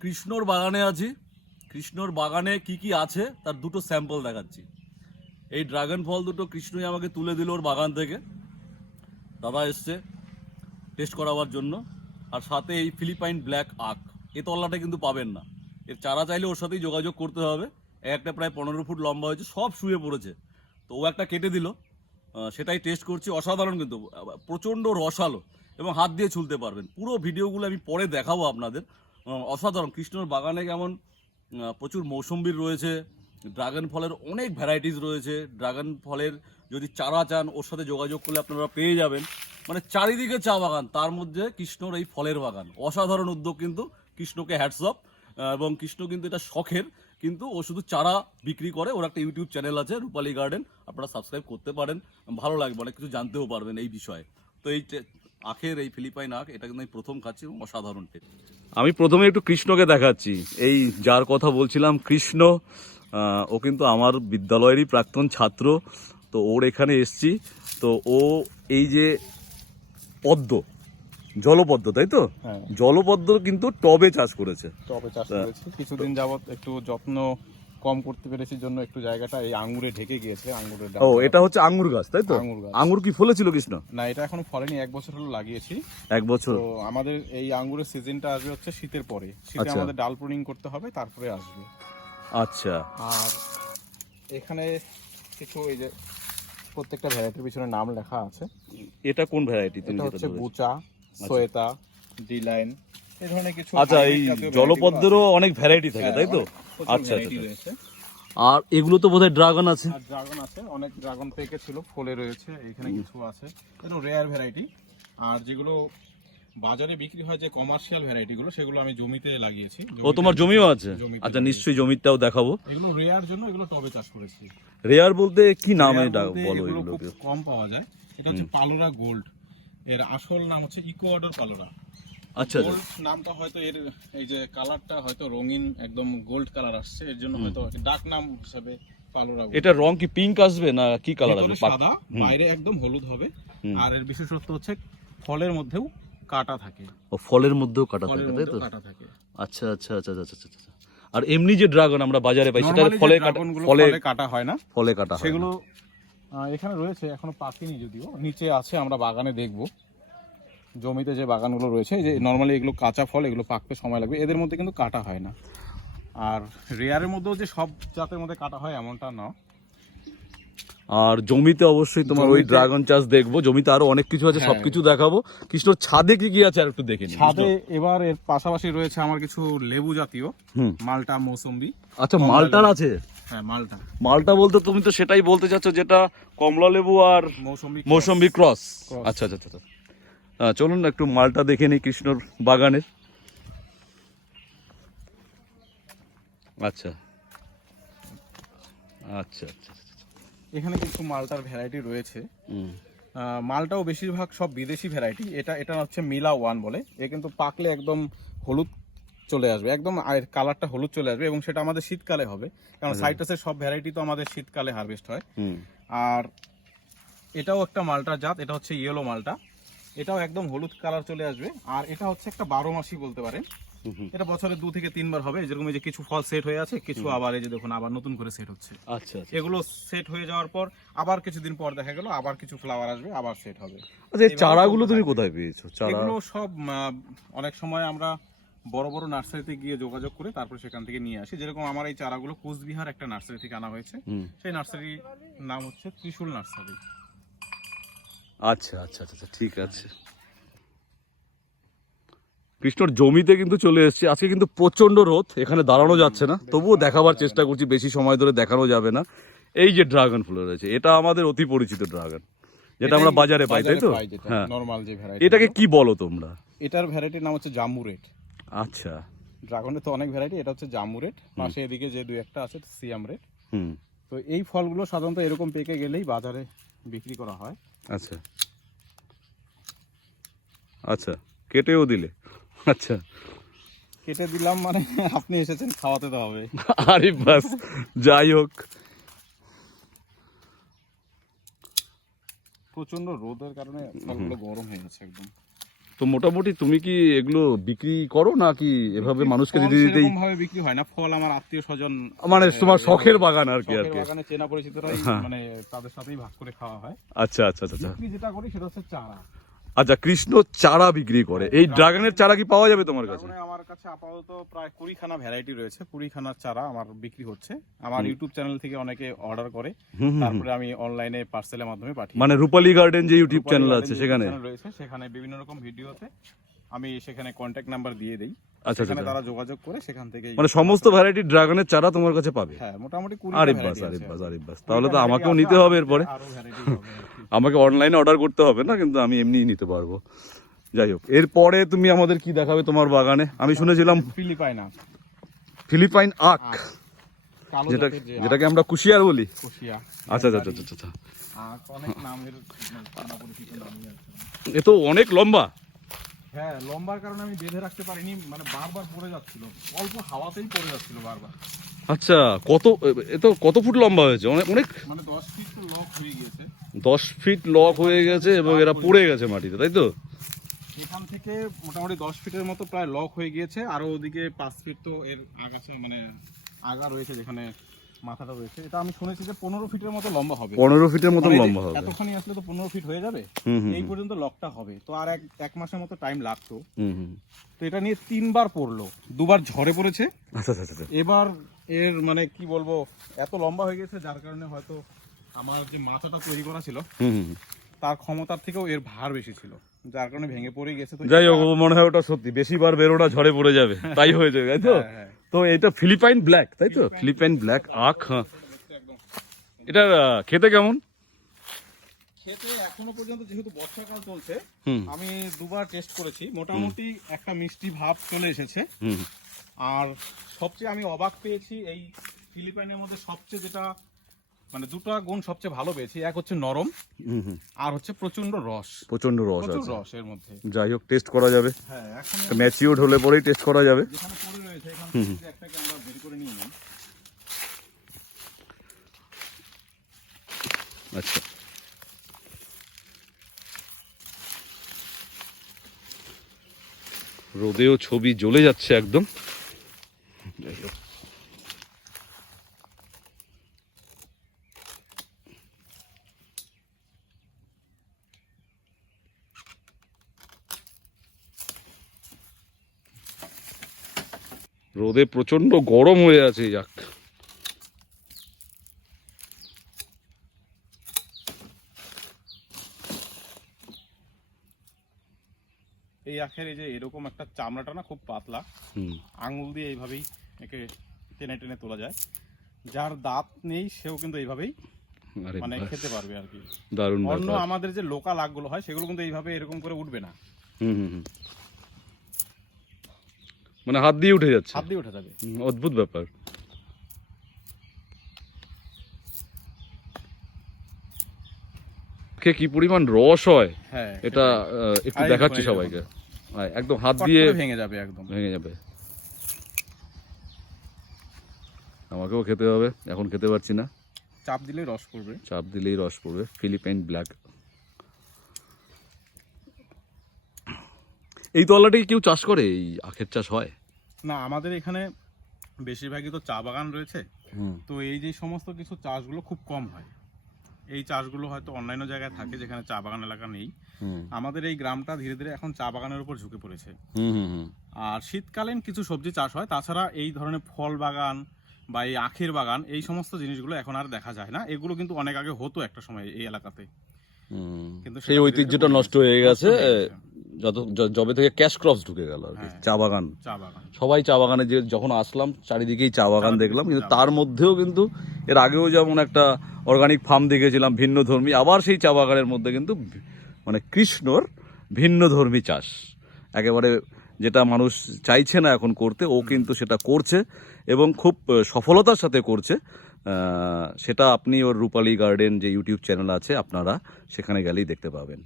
কৃষ্ণর বাগানে আছি। কৃষ্ণর বাগানে কি কি আছে, তার দুটো স্যাম্পল দেখাচ্ছি। এই ড্রাগন ফল দুটো কৃষ্ণই আমাকে তুলে দিল ওর বাগান থেকে। দাদা এসছে টেস্ট করাবার জন্য। আর সাথে এই ফিলিপাইন ব্ল্যাক আখ। এ তল্লাটা কিন্তু পাবেন না। এর চারা চাইলে ওর সাথেই যোগাযোগ করতে হবে। একটা প্রায় পনেরো ফুট লম্বা হয়েছে, সব শুয়ে পড়েছে। তো ও একটা কেটে দিল। সেটাই টেস্ট করছি। অসাধারণ কিন্তু। প্রচণ্ড রসালো। এবং হাত দিয়ে ছুলতে পারবেন। পুরো ভিডিওগুলো আমি পরে দেখাবো আপনাদের। অসাধারণ। কৃষ্ণর বাগানে কেমন প্রচুর মৌসম্বির রয়েছে, ড্রাগন ফলের অনেক ভ্যারাইটিস রয়েছে। ড্রাগন ফলের যদি চারা চান, ওর সাথে যোগাযোগ করলে আপনারা পেয়ে যাবেন। মানে চারিদিকে চা বাগান, তার মধ্যে কৃষ্ণর এই ফলের বাগান। অসাধারণ উদ্যোগ কিন্তু কৃষ্ণকে হ্যাটসঅপ এবং কৃষ্ণ কিন্তু এটা শখের, কিন্তু ও শুধু চারা বিক্রি করে, ওর একটা ইউটিউব চ্যানেল আছে, রূপালী গার্ডেন আপনারা সাবস্ক্রাইব করতে পারেন। ভালো লাগবে, অনেক কিছু জানতেও পারবেন এই বিষয়ে। তো এই আখের এই ফিলিপাইন আখ এটা কিন্তু আমি প্রথম খাচ্ছি এবং অসাধারণ টেস্ট আমি প্রথমে একটু কৃষ্ণকে দেখাচ্ছি। এই যার কথা বলছিলাম কৃষ্ণ ও কিন্তু আমার বিদ্যালয়েরই প্রাক্তন ছাত্র তো ওর এখানে এসছি। তো ও এই যে পদ্ম জলপদ্ম তাই তো? হ্যাঁ। জলপদ্ম কিন্তু টবে চাষ করেছে। টবে চাষ করেছি। কিছুদিন যাবত একটু যত্ন কম করতে পেরেছি জন্য একটু জায়গাটা এই আঙ্গুরে ঢেকে গিয়েছে আঙ্গুরের ও এটা হচ্ছে আঙ্গুর গাছ তাই তো? আঙ্গুর গাছ। আঙ্গুর কি ফলেছিল কৃষ্ণ? না এটা এখনও ফলেনি এক বছর হলো লাগিয়েছি। এক বছর। তো আমাদের এই আঙ্গুরের সিজনটা আসবে হচ্ছে শীতের পরে। শীতে আচ্ছা। আমাদের ডাল প্রুনিং করতে হবে তারপরে আসবে। আচ্ছা। আর এখানে কিছু এই যে প্রত্যেকটা ভ্যারাইটির পিছনে নাম লেখা আছে। এটা কোন ভ্যারাইটি এটা হচ্ছে? বুচা সোয়েতা ডি লাইন এই ধরনের কিছু আচ্ছা এই জলপদ্মেরও অনেক ভ্যারাইটি থাকে তাই তো। হ্যাঁ, প্রচুর আচ্ছা আচ্ছা আর এগুলো তো বোধহয় ড্রাগন আছে। ড্রাগন আছে অনেক ড্রাগন পেকে ছিল ফলে রয়েছে এখানে কিছু আছে। এটা রেয়ার ভ্যারাইটি আর যেগুলো বাজারে বিক্রি হয় যে কমার্শিয়াল ভ্যারাইটি গুলো সেগুলো আমি জমিতে লাগিয়েছি। ও তোমার জমিও আছে? আচ্ছা নিশ্চয়ই জমিটাও দেখাবো। এগুলো রেয়ার জন্য এগুলো টবে চাষ করেছি। রেয়ার বলতে কি নাম এটা বলো এগুলো খুব কম পাওয়া যায়। এটা হচ্ছে পালোরা গোল্ড এর আসল নাম হচ্ছে ইকোয়াডর পালোরা। আচ্ছা আচ্ছা। গোল্ড নামটা হয়তো এর এই যে কালারটা হয়তো রঙিন একদম গোল্ড কালার আসছে এর জন্য হয়তো ডাক নাম হিসেবে। এটা রং কি পিঙ্ক আসবে না কি কালার আসবে? সাদা বাইরে একদম হলুদ হবে। আর এর বিশেষত্ব হচ্ছে ফলের মধ্যেও কাটা থাকে। ও ফলের মধ্যেও কাটা থাকে তাই তো? থাকে। আচ্ছা আচ্ছা আচ্ছা আচ্ছা আচ্ছা আচ্ছা। আর এমনি যে ড্রাগন আমরা বাজারে পাই সেটা ফলে কাটা ফলে ফলে কাটা হয় না ফলে কাটা হয় সেগুলো এখানে রয়েছে এখনও পাকেনি যদিও। নিচে আছে আমরা বাগানে দেখব। জমিতে যে বাগানগুলো রয়েছে এই যে নর্মালি এগুলো কাঁচা ফল এগুলো পাকতে সময় লাগবে এদের মধ্যে কিন্তু কাটা হয় না। আর রেয়ারের মধ্যেও যে সব জাতের মধ্যে কাটা হয় এমনটা না। আর জমিতে অবশ্যই তোমার ওই ড্রাগন চাষ দেখব জমিতে আরও অনেক কিছু আছে হ্যাঁ। সবকিছু দেখাবো। কৃষ্ণর ছাদে কি কি আছে আর একটু দেখে ছাদে এবার এর পাশাপাশি রয়েছে আমার কিছু লেবু জাতীয় মালটা মৌসুম্বি আচ্ছা মালটার আছে? হ্যাঁ মালটা। মালটা বলতে তুমি তো সেটাই বলতে চাচ্ছ যেটা কমলা লেবু আর মৌসুম্বি মৌসম্বি ক্রস। আচ্ছা আচ্ছা আচ্ছা আহ, চলুন একটু মালটা দেখে নিই কৃষ্ণর বাগানের। আচ্ছা। আচ্ছা আচ্ছা এখানে কিছু মালটার ভ্যারাইটি রয়েছে। মালটাও বেশিরভাগ সব বিদেশি ভ্যারাইটি এটা এটা হচ্ছে মিলা ওয়ান বলে। এ কিন্তু পাকলে একদম হলুদ চলে আসবে। একদম আর কালারটা হলুদ চলে আসবে এবং সেটা আমাদের শীতকালে হবে। কারণ সাইট্রাসের সব ভ্যারাইটি তো আমাদের শীতকালে হারভেস্ট হয়। হুম। আর এটাও একটা মালটার জাত। এটা হচ্ছে ইয়েলো মালটা। এটাও একদম হলুদ কালার চলে আসবে। আর এটা হচ্ছে একটা বারো মাসি বলতে পারেন। এটা বছরে দু থেকে তিনবার হবে। যেরকম এই যে কিছু ফল সেট হয়ে আছে কিছু আবার এই যে দেখুন আবার নতুন করে সেট হচ্ছে। আচ্ছা আচ্ছা এগুলো সেট হয়ে যাওয়ার পর আবার কিছুদিন পর দেখা গেল আবার কিছু ফ্লাওয়ার আসবে আবার সেট হবে। আচ্ছা এই চারাগুলো তুমি কোথায় পেয়েছ? চারা এগুলো সব অনেক সময় আমরা বড় বড় নার্সারিতে গিয়ে যোগাযোগ করে তারপর সেখান থেকে নিয়ে আসি। যেরকম আমার এই চারাগুলো কোচবিহার একটা নার্সারি থেকে আনা হয়েছে। সেই নার্সারির নাম হচ্ছে ত্রিশুল নার্সারি। আচ্ছা আচ্ছা আচ্ছা আচ্ছা, ঠিক আছে। কৃষ্ণর জমিতে কিন্তু চলে এসেছি। আজকে কিন্তু প্রচণ্ড রোদ এখানে দাঁড়ানো যাচ্ছে না। তবুও দেখাবার চেষ্টা করছি বেশি সময় ধরে দেখানো যাবে না। এই যে ড্রাগন ফুল রয়েছে এটা আমাদের অতি পরিচিত ড্রাগন যেটা আমরা বাজারে পাই তাই তো? হ্যাঁ। নর্মাল যে ভ্যারাইটি এটাকে কি বলো তোমরা? এটার ভ্যারাইটির নাম হচ্ছে জাম্বু রেড আচ্ছা। ড্রাগনের তো অনেক ভ্যারাইটি এটা হচ্ছে জাম্বু রেড পাশে এদিকে যে দুই একটা আছে সিয়াম রেট। হুম। তো এই ফলগুলো সাধারণত এরকম পেকে গেলেই বাজারে বিক্রি করা হয়। আচ্ছা। আচ্ছা কেটেও দিলে। আচ্ছা। কেটে দিলাম মানে আপনি এসেছেন খাওয়াতে তো হবে। আরে বাস যাই হোক। প্রচণ্ড রোদের কারণে ফলগুলো গরম হয়ে গেছে একদম। তো মোটামুটি তুমি কি এগুলো বিক্রি করো নাকি এভাবে মানুষকে দিতে দিতেই ভাবে বিক্রি হয় না ফল আমার আত্মীয় স্বজন মানে তোমার শখের বাগান আর কি আর কি? বাগানে চেনা পরিচিতরাই মানে তাদের সাথেই ভাগ করে খাওয়া হয়। আচ্ছা আচ্ছা আচ্ছা আচ্ছা। যেটা করি সেটা হচ্ছে চারা। আচ্ছা কৃষ্ণ চারা বিক্রি করে এই ড্রাগনের চারা কি পাওয়া যাবে তোমার কাছে? আমার কাছে আপাতত প্রায় কুড়িখানা ভ্যারাইটি রয়েছে কুড়িখানার চারা আমার বিক্রি হচ্ছে। আমার ইউটিউব চ্যানেল থেকে অনেকে অর্ডার করে তারপরে আমি অনলাইনে পার্সেলের মাধ্যমে পাঠিয়ে মানে রূপালী গার্ডেন যে ইউটিউব চ্যানেল আছে সেখানে? রয়েছে সেখানে বিভিন্ন রকম ভিডিওতে আমি সেখানে কন্ট্যাক্ট নাম্বার দিয়ে দেই। আচ্ছা সেখানে আচ্ছা। তারা যোগাযোগ করে সেখান থেকে মানে সমস্ত ভ্যারাইটি ড্রাগনের চারা তোমার কাছে পাবে? হ্যাঁ মোটামুটি কুড়ি আরে বাস বাস। তাহলে তো আমাকেও নিতে হবে এরপরে। আমাকে অনলাইনে অর্ডার করতে হবে না কিন্তু আমি এমনিই নিতে পারব। যাই হোক এরপরে তুমি আমাদের কি দেখাবে তোমার বাগানে? আমি শুনেছিলাম ফিলিপাইনা ফিলিপাইন আখ যেটা যেটাকে আমরা কুশিয়ার বলি। আচ্ছা আচ্ছা আচ্ছা আচ্ছা, আচ্ছা আছে। এ তো অনেক লম্বা। হ্যাঁ লম্বার কারণে আমি বেঁধে রাখতে পারিনি মানে বারবার পড়ে যাচ্ছিল। অল্প হাওয়াতেই পড়ে যাচ্ছিল বারবার। আচ্ছা কত এ তো কত ফুট লম্বা হয়েছে? অনেক অনেক? মানে দশ ফিট লক হয়ে গিয়েছে। দশ ফিট লক হয়ে গেছে এবং এরা পড়ে গেছে মাটিতে তাই তো? এখান থেকে মোটামুটি দশ ফিটের মতো প্রায় লক হয়ে গিয়েছে। আরও ওদিকে পাঁচ ফিট তো এর আগাছে মানে আগা রয়েছে যেখানে মাথাটা রয়েছে। এটা আমি শুনেছি যে পনেরো ফিটের মতো লম্বা হবে। পনেরো ফিটের মানে এই যে লম্বা হবে। এতখানি আসলে তো পনেরো ফিট হয়ে যাবে হুম হুম এই পর্যন্ত লকটা হবে। তো আর এক এক মাসের মতো টাইম লাগতো। তো এটা নিয়ে তিনবার পড়ল। দুবার ঝড়ে পড়েছে। আচ্ছা আচ্ছা আচ্ছা। এবার এর মানে কি বলব এত লম্বা হয়ে গেছে যার কারণে হয়তো আমার যে মাথাটা তৈরি করা ছিল তার ক্ষমতার থেকেও এর ভার বেশি ছিল। যার কারণে ভেঙে পড়ে গেছে তো যাই হোক মনে হয় ওটা সত্যি। বেশি বার বেরোনা ঝড়ে পড়ে যাবে। তাই হয়ে যাবে তাই তো? হ্যাঁ, হ্যাঁ। তো এটা ফিলিপাইন ব্ল্যাক তাই তো? Philippine black. আখ হ্যাঁ। একদম এটা খেতে কেমন? খেতে এখনও পর্যন্ত যেহেতু বর্ষাকাল চলছে হুম। আমি দুবার টেস্ট করেছি। মোটামুটি একটা মিষ্টি ভাব চলে এসেছে। হুম। আর সবচেয়ে আমি অবাক পেয়েছি এই ফিলিপাইনের মধ্যে সবচেয়ে যেটা মানে দুটো গুণ সবচেয়ে ভালো পেয়েছি। এক হচ্ছে নরম হুম হুম। আর হচ্ছে প্রচণ্ড রস। প্রচণ্ড রস প্রচুর রস এর মধ্যে। যাই হোক টেস্ট করা যাবে। হ্যাঁ এখন ম্যাচিউর্ড হলে পরেই টেস্ট করা যাবে। একটাকে আমরা বের করে নিয়ে নিই। আচ্ছা। রোদেও ছবি জ্বলে যাচ্ছে একদম। যাই হোক। রোদে প্রচণ্ড গরম হয়ে আছে যাক। এই আখের এই যে এরকম একটা চামড়াটা না খুব পাতলা হুম। আঙুল দিয়ে এইভাবেই একে টেনে টেনে তোলা যায়। যার দাঁত নেই সেও কিন্তু এইভাবেই মানে খেতে পারবে আর কি দারুণ অন্য আমাদের যে লোকাল আখগুলো হয় সেগুলো কিন্তু এইভাবে এরকম করে উঠবে না। হুম হুম হুম। মানে হাত দিয়ে উঠে যাচ্ছে। হাত দিয়ে উঠে যাবে। অদ্ভুত ব্যাপার। কে কি পরিমাণ রস হয় হ্যাঁ এটা একটু দেখাচ্ছি সবাইকে। একদম হাত দিয়ে ভেঙে যাবে একদম। ভেঙে যাবে। আমাকেও খেতে হবে এখন খেতে পারছি না। চাপ দিলেই রস পড়বে। চাপ দিলেই রস পড়বে ফিলিপাইন ব্ল্যাক। এই তলাটাই কেউ চাষ করে? এই আখের চাষ হয়? না আমাদের এখানে বেশিরভাগই তো চা বাগান রয়েছে। তো এই যে সমস্ত কিছু চাষগুলো খুব কম হয়। এই চাষগুলো হয়তো অন্যান্য জায়গায় থাকে যেখানে চা বাগান এলাকা নেই। আমাদের এই গ্রামটা ধীরে ধীরে এখন চা বাগানের উপর ঝুঁকে পড়েছে। আর শীতকালীন কিছু সবজি চাষ হয় তাছাড়া এই ধরনের ফল বাগান বা এই আখের বাগান এই সমস্ত জিনিসগুলো এখন আর দেখা যায় না। এগুলো কিন্তু অনেক আগে হতো একটা সময় এই এলাকাতে। কিন্তু সেই ঐতিহ্যটা হয়ে নষ্ট হয়ে গেছে। যত যবে থেকে ক্যাশ ক্রপস ঢুকে গেল আর কি হ্যাঁ। চা বাগান। চা সবাই চা বাগানে যে যখন আসলাম চারিদিকেই চা বাগান দেখলাম কিন্তু তার মধ্যেও কিন্তু এর আগেও যেমন একটা অর্গানিক ফার্ম দেখেছিলাম ভিন্ন ধর্মী আবার সেই চা বাগানের মধ্যে কিন্তু মানে কৃষ্ণর ভিন্ন ধর্মী চাষ। একেবারে যেটা মানুষ চাইছে না এখন করতে ও কিন্তু সেটা করছে এবং খুব সফলতার সাথে করছে। সেটা আপনি ওর রূপালী গার্ডেন যে ইউটিউব চ্যানেল আছে আপনারা সেখানে গেলেই দেখতে পাবেন।